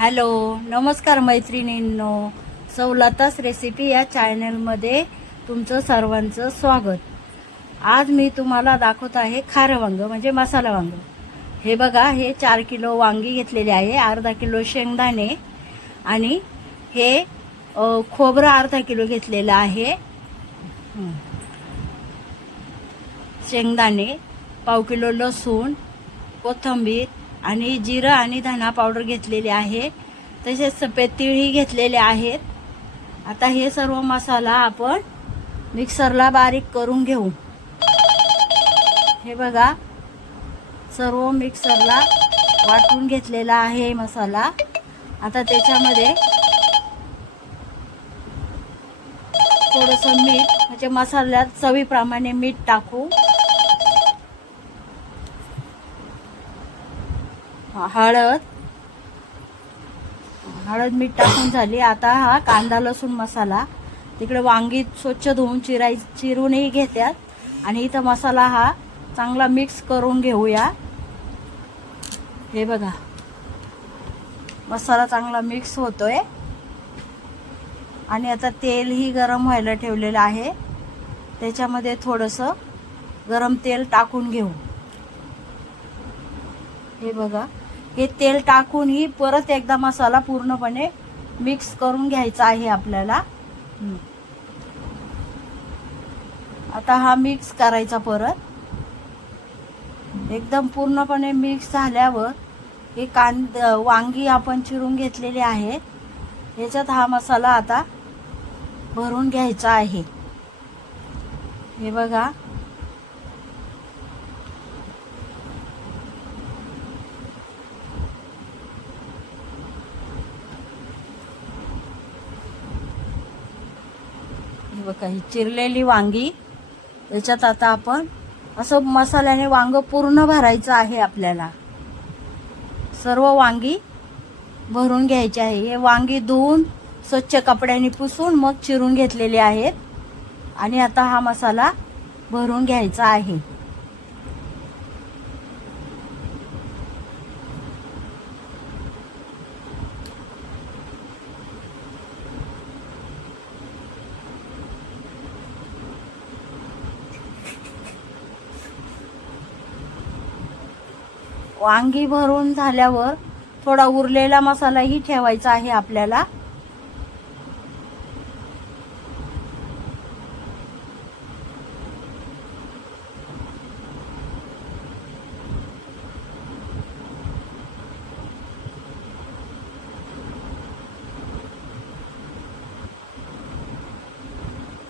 Hello नमस्कार मैत्रिणींनो. सवलताच recipe या चॅनलमध्ये तुमचं सर्वांचं स्वागत. आज मी तुम्हाला दाखवत आहे खारं वांग म्हणजे मसाला वांग. हे बघा हे चार किलो वांगी घेतलेले आहे अर्धा किलो शेंगदाणे आणि हे खोबरं अर्धा किलो घेतलेलं आहे. शेंगदाणे पाव किलो लसूण कोथिंबीर आणि जिरं आणि धना पावडर घेतलेली आहे. तसेच सफेद तिळही घेतलेले आहेत. आता हे सर्व मसाला आपण मिक्सरला बारीक करून घेऊ. हे बघा सर्व मिक्सरला वाटून घेतलेला आहे मसाला. आता त्याच्यामध्ये थोडंसं मीठ म्हणजे मसाल्यात चवीप्रमाणे मीठ टाकू. हळद. हळद मीठ टाकून झाली. आता हा कांदा लसूण मसाला. तिकडे वांगी स्वच्छ धुवून चिराय चिरूनही घेतात आणि इथं मसाला हा चांगला मिक्स करून घेऊया. हे बघा. मसाला चांगला मिक्स होतोय. आणि आता तेलही गरम व्हायला ठेवलेलं आहे. त्याच्यामध्ये थोडंसं गरम तेल टाकून घेऊ. हे बघा. हे तेल टाकूनही परत एकदा मसाला पूर्णपणे मिक्स करून घ्यायचा आहे आपल्याला. आता हा मिक्स करायचा परत. एकदम पूर्णपणे मिक्स झाल्यावर हे कांद वांगी आपण चिरून घेतलेली आहे याच्यात हा मसाला आता भरून घ्यायचा आहे. हे बघा. बघा ही चिरलेली वांगी. याच्यात आता आपण असं मसाल्याने वांग पूर्ण भरायचं आहे आपल्याला. सर्व वांगी भरून घ्यायची आहे. हे वांगी धुवून स्वच्छ कपड्याने पुसून मग चिरून घेतलेले आहेत. आणि आता हा मसाला भरून घ्यायचा आहे. वांगी भरून झाल्यावर थोडा उरलेला मसालाही ठेवायचा आहे आपल्याला.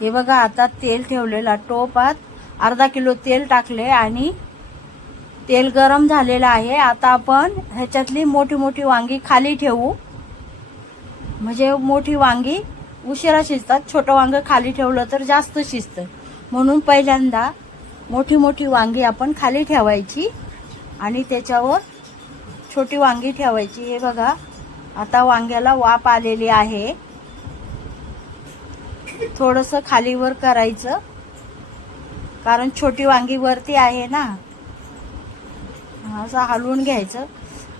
हे बघा आता तेल ठेवलेला टोपात अर्धा किलो तेल टाकले आणि तेल गरम झालेलं आहे. आता आपण ह्याच्यातली मोठी मोठी वांगी खाली ठेवू. म्हणजे मोठी वांगी उशिरा शिजतात. छोटं वांग खाली ठेवलं तर जास्त शिजतं. म्हणून पहिल्यांदा मोठी मोठी वांगी आपण खाली ठेवायची आणि त्याच्यावर छोटी वांगी ठेवायची. हे बघा आता वांग्याला वाफ आलेली आहे. थोडंसं खालीवर करायचं. कारण छोटी वांगी वरती आहे ना. असं हलवून घ्यायचं.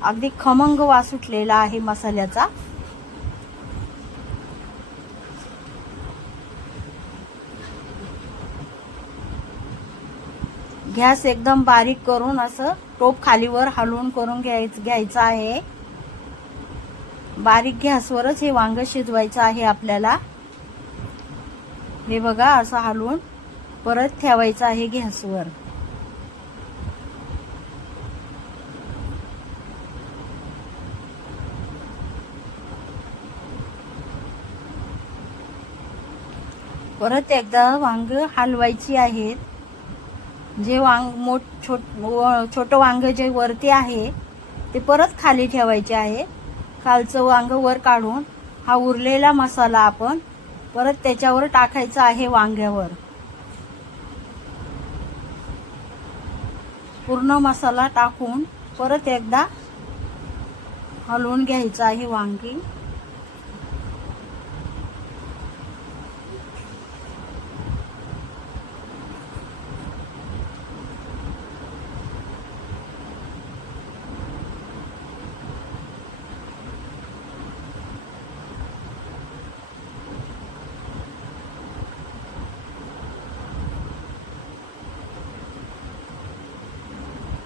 अगदी खमंग वास उठलेला आहे मसाल्याचा. गॅस एकदम बारीक करून असं टोप खालीवर हलवून करून घ्यायचं घ्यायचं आहे. बारीक गॅसवरच हे वांग शिजवायचं आहे आपल्याला. हे बघा असं हलवून परत ठेवायचं आहे गॅसवर. परत एकदा वांग हलवायची आहेत जे वांग मोठ छोट व- छोटं वांग जे वरती आहे ते परत खाली ठेवायचे आहे. खालचं वांग वर काढून हा उरलेला मसाला आपण परत त्याच्यावर टाकायचा आहे वांग्यावर. पूर्ण मसाला टाकून परत एकदा हलवून घ्यायचं आहे वांगी.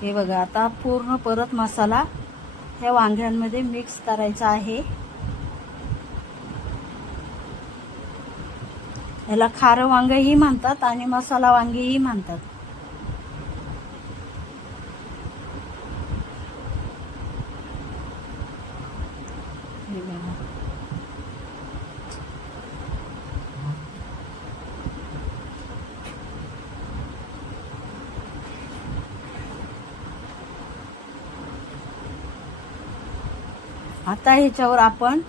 हे बघा आता पूर्ण परत मसाला ह्या वांग्यांमध्ये मिक्स करायचा आहे याला खारं वांगही म्हणतात आणि मसाला वांगेही म्हणतात हे बघा. आता ह्याच्यावर आपण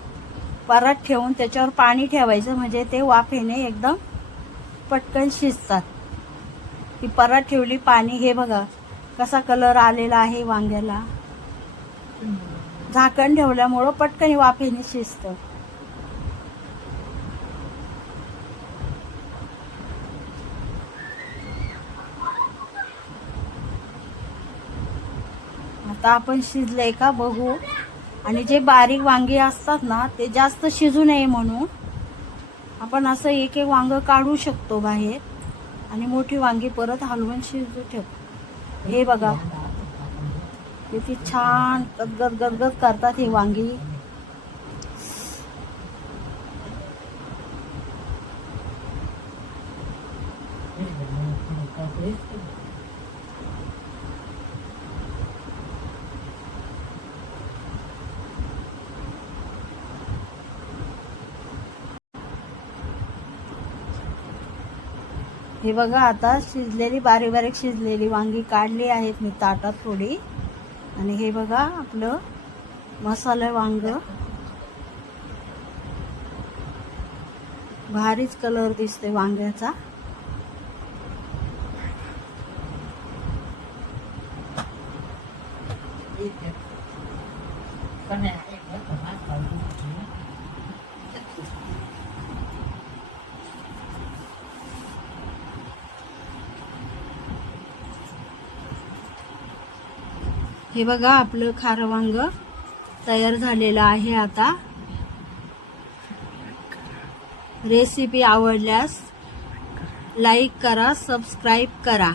परत ठेवून त्याच्यावर पाणी ठेवायचं म्हणजे ते वाफेने एकदम पटकन शिजतात. ही परत ठेवली पाणी हे बघा कसा कलर आलेला आहे वांग्याला. झाकण ठेवल्यामुळं पटकन वाफेने शिजतं. आता आपण शिजलंय का बघू. आणि जे बारीक वांगी असतात ना ते जास्त शिजू नये म्हणून आपण असं एक एक वांग काढू शकतो बाहेर आणि मोठी वांगी परत हलवून शिजू ठेवतो. हे बघा. किती छान गदगद गदगद करतात ही वांगी. हे बघा आता शिजलेली बारीक बारीक शिजलेली वांगी काढली आहेत मी ताटात थोडी. आणि हे बघा आपलं मसाला वांग. भारीच कलर दिसते वांग्याचा. हे बघा आपलं खारं वांग तयार झालेलं आहे आता. रेसिपी आवडल्यास लाईक करा सबस्क्राईब करा.